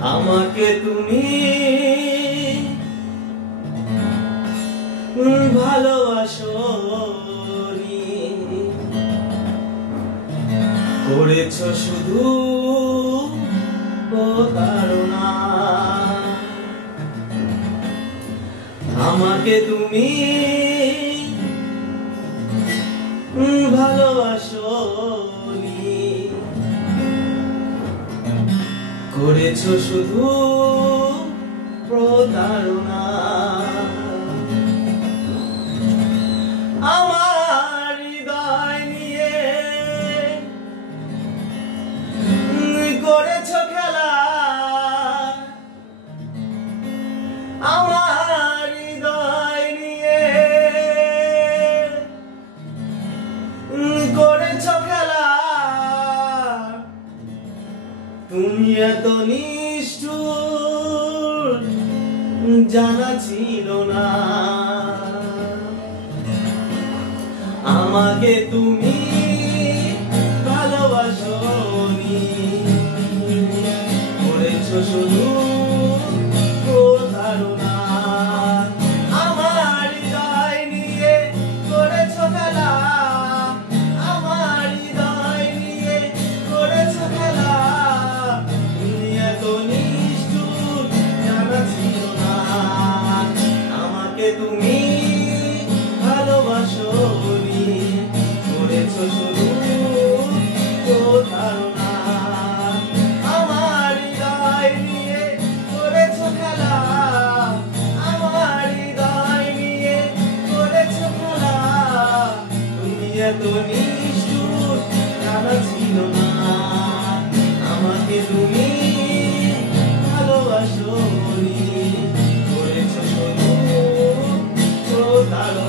আমাকে তুমি ভালোবাসোনি, করেছো শুধু প্রতারণা। আমাকে তুমি ভালোবাসোনি, করেছো শুধু প্রতারণা। আমার হৃদয় নিয়ে করেছো খেলা, আমার হৃদয় নিয়ে করেছো খেলা। তুমি এত নিষ্ঠুর জানা ছিল না। আমাকে তুমি ভালোবাসোনি, করেছো শুধু প্রতারণা। আমার হৃদয় নিয়ে করেছো খেলা, আমার হৃদয় নিয়ে করেছো খেলা। তুমি এত নিষ্ঠুর জানা ছিল না। আমাকে তুমি ভালোবাসোনি, করেছো শুধু প্রতারণা। আমার হৃদয় নিয়ে করেছো খেলা, আমার হৃদয় নিয়ে করেছো খেলা। তুমি এত নিষ্ঠুর জানা ছিল না। আমাকে তুমি ভালোবাসোনি, করেছো শুধু প্রতারণা।